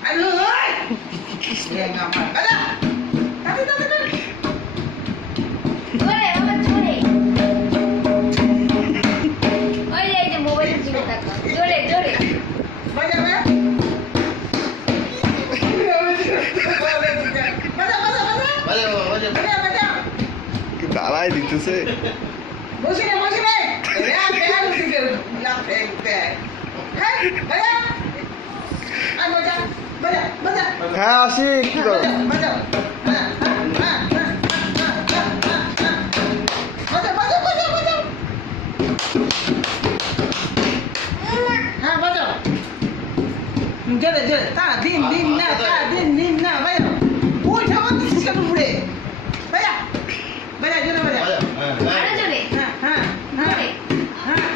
আলু এ গামা বাজা তাতে তাতে তাতে জোরে বাবা জোরে ওই এই যে মোবাইলের দিকে তাকা জোরে জোরে বাজা বে বাজা বাজা বাজা বাজা বাজা দাঁড়াই দিতেছে বসে রে বেয়ার দিকে না ফেলতে হ্যাঁ বাজা আই বাজা বাজা বাজা হ্যাঁ আসি কি করো বাজা হ্যাঁ হ্যাঁ হ্যাঁ বাজা বাজা বাজা বাজা হ্যাঁ বাজা জোরে জোরে তা দিন দিন না তা দিন দিন না বাজা ওই ঠাকুর দিছিস কেন ঘুরে বাজা বাজা জোরে বাজা আরো জোরে হ্যাঁ হ্যাঁ হ্যাঁ জোরে হ্যাঁ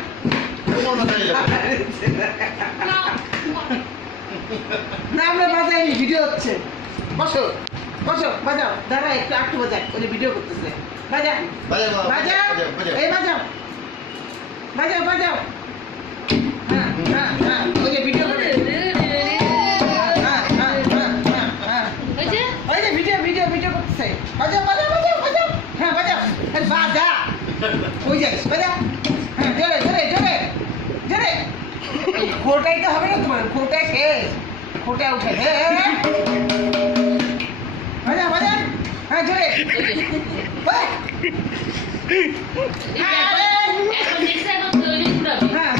না আমরা বাজাইনি ভিডিও হচ্ছে বসো বসো বাজাও দাঁড়া একটু বাজাই ওই ভিডিও করতেছে বাজা বাজা এই বাজাও বাজাও বাজাও হ্যাঁ হ্যাঁ হ্যাঁ ওই যে ভিডিও করে হ্যাঁ হ্যাঁ হ্যাঁ হ্যাঁ হ্যাঁ ওই যে ওই যে ভিডিও ভিডিও ভিডিও করতেছে বাজাও বাজাও বাজাও বাজাও হ্যাঁ বাজাও আরে বাজা ওই যাস বাজা হ্যাঁ জোরে জোরে জোরে জোরে খোটাই তো হবে না তোমার খোটাই শেষ খোটা উঠে বাজা বাজা হ্যাঁ জোরে বাজা এখন দেখছ এখন তৈরি পুরো হ্যাঁ